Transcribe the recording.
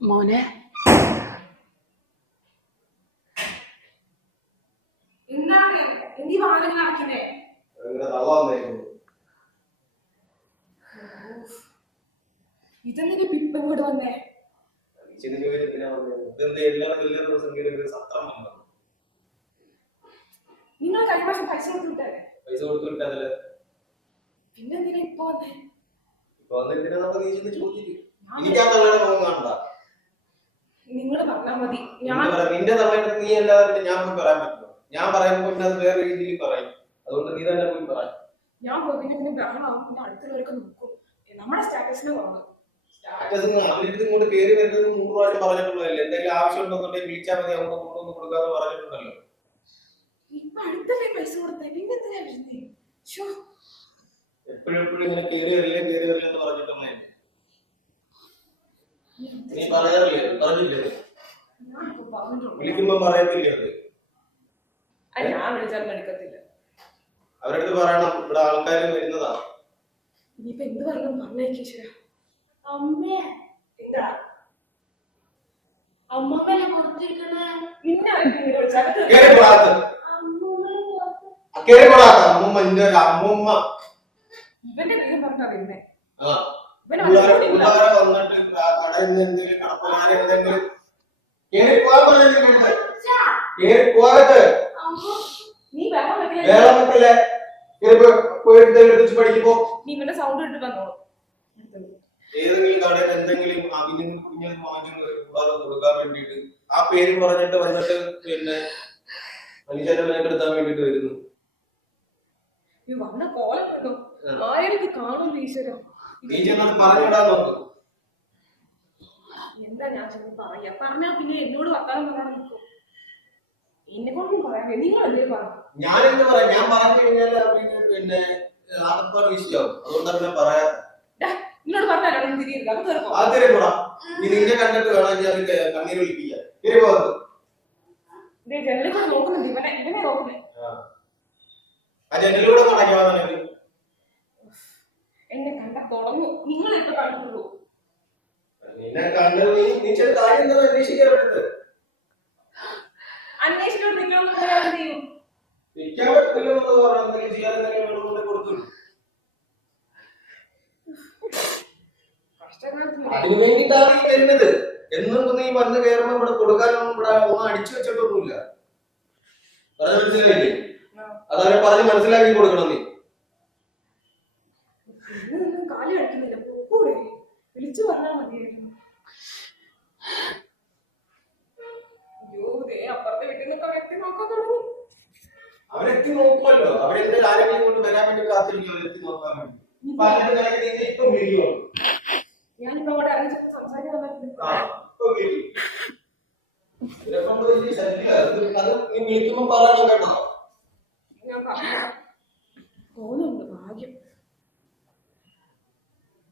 മോനെ. പിപ്പ് ഇങ്ങോട്ട് വന്നേ? നിങ്ങൾ കഴിഞ്ഞ മാസം പൈസ പൈസ ഇപ്പൊ വന്നേ? ഇപ്പൊ വന്നിട്ട് നമ്മൾ നീ ചെന്ന് നിങ്ങൾ മതി. ഞാൻ നിന്റെ തള്ളയുടെ നീ അല്ലാതെ പിന്നെ ഞാൻ പോയി പറയാൻ പറ്റുമോ ഞാൻ പറയുമ്പോൾ പിന്നെ അത് വേറെ രീതിയിൽ പറയും. അതുകൊണ്ട് നീ തന്നെ പോയി ഞാൻ പോയി പിന്നെ പിന്നെ ബ്രഹ്മാവും പിന്നെ അടുത്തുള്ളവരൊക്കെ നോക്കും. നമ്മുടെ സ്റ്റാറ്റസിന് കുറവ്. സ്റ്റാറ്റസ് അവരിത് ഇങ്ങോട്ട് കയറി വരുന്നത് നൂറ് പ്രാവശ്യം പറഞ്ഞിട്ടുള്ളതല്ലേ? എന്തെങ്കിലും ആവശ്യം ഉണ്ടെന്നുണ്ടെങ്കിൽ വിളിച്ചാൽ മതി. അങ്ങോട്ട് പറഞ്ഞിട്ടുണ്ടല്ലോ. ഇപ്പൊ അടുത്തല്ലേ പൈസ കൊടുത്തേ? പിന്നെ എന്തിനാ വരുന്നേ? ശോ എപ്പോഴും എപ്പോഴും ഇങ്ങനെ കയറി വരില്ലേ കയറി വരില്ല എന്ന് പറഞ്ഞിട്ടുണ്ടേ നീ പറയാറില്ലേ? പറഞ്ഞില്ലേ? വിളിക്കുമ്പോ പറയത്തില്ലേ ഞാൻ വിളിച്ചാലും എടുക്കത്തില്ല അവരുടെ അടുത്ത് പറയണം ഇവിടെ ആൾക്കാർ വരുന്നതാ. ഇനിയിപ്പൊ എന്ത് പറയണം പറഞ്ഞേക്കീശ്വര അമ്മേ. എന്താ? അമ്മമ്മനെ പുറത്തിരിക്കണേ നിന്നെ അമ്മൂമ്മ ഒരു അമ്മൂമ്മ. ഇവന്റെ പേരും പറഞ്ഞാ വന്നിട്ട് നിന്ന് എന്തെങ്കിലും കടപ്പുകാരെ എന്തെങ്കിലും. കേറി പോകാൻ പറഞ്ഞിട്ടുണ്ട് കേറി പോകരുത് വേറെ മക്കളെ കേറി പോയി പോയി എടുത്ത് പഠിക്കുമ്പോ സൗണ്ട് ഇട്ട് വന്നോളൂ. ഏതെങ്കിലും കടയിൽ എന്തെങ്കിലും അവിനും കുഞ്ഞും മോനും കൂടാതെ കൊടുക്കാൻ വേണ്ടിയിട്ട് ആ പേര് പറഞ്ഞിട്ട് വന്നിട്ട് പിന്നെ മനുഷ്യരെ മേക്കെടുത്താൻ വേണ്ടിട്ട് വരുന്നു. വന്ന കോലം കണ്ടോ? ആയിരത്തി കാണും ഈശ്വര പറഞ്ഞിടാൻ നോക്ക്. എന്താ ഞാൻ ചെന്ന് പറയാ? പറഞ്ഞാ പിന്നെ എന്നോട് വർത്താനം പറയാൻ നിൽക്കും എന്നെ കൊണ്ടും നിങ്ങൾ നിങ്ങളല്ലേ പറഞ്ഞു ഞാൻ എന്ത് പറയാം? ഞാൻ പറഞ്ഞു കഴിഞ്ഞാൽ പിന്നെ ആകപ്പാട് വിഷയാവും അതുകൊണ്ടാണ് ഞാൻ പറയാ. നിന്നോട് പറഞ്ഞാലോ തിരിയില്ല അത് തീർക്കും ആ തിരി പോടാ. നീ നിന്നെ കണ്ടിട്ട് വേണം ഞാൻ കണ്ണീര് വിളിപ്പിക്കാൻ തിരി ദേ ജനലിൽ കൂടെ നോക്കുന്നുണ്ട്. ഇവനെ ഇവനെ നോക്കുന്നേ. ആ. ജനലിലൂടെ മടങ്ങിയാൽ എന്നെ കണ്ട തുടങ്ങും നിങ്ങൾ ഇപ്പൊ കണ്ടിട്ടുള്ളൂ. നിന്നെ കണ്ട് നീ നീ ചെന്ന് കാര്യം എന്താ അന്വേഷിക്കാൻ പറ്റുന്നത് ചെയ്യും? നിൽക്കാൻ പറഞ്ഞാൽ എന്തെങ്കിലും ചെയ്യാൻ എന്തെങ്കിലും വേണമെന്നുണ്ടെങ്കിൽ കൊടുത്തു കഷ്ടകാലത്തിന് അതിനു നീ വരുന്നത്. എന്നും നീ വന്ന് കയറുമ്പോ ഇവിടെ കൊടുക്കാനൊന്നും ഇവിടെ ഒന്നും അടിച്ചു വെച്ചിട്ടൊന്നുമില്ല. പറഞ്ഞ മനസ്സിലായില്ലേ? അതവരെ പറഞ്ഞ് മനസ്സിലാക്കി കൊടുക്കണം നീ. കാലി അടിക്കുന്നില്ല വിളിച്ചു പറഞ്ഞാൽ മതിയായിരുന്നു. അവരെത്തി നോക്കുമല്ലോ. അവരെന്ത് ആരെങ്കിലും കൊണ്ട് വരാൻ വേണ്ടി കാത്തിരിക്കും അവരെത്തി നോക്കാൻ വേണ്ടി. അങ്ങോട്ട് നിനക്ക് നീ ഇപ്പൊ വീഡിയോ ഞാനിപ്പോ അവിടെ ഇറങ്ങി സംസാരിക്കാൻ വലിയ ശല്യം അത് പറയണം കേട്ടോ. ഞാൻ പറഞ്ഞു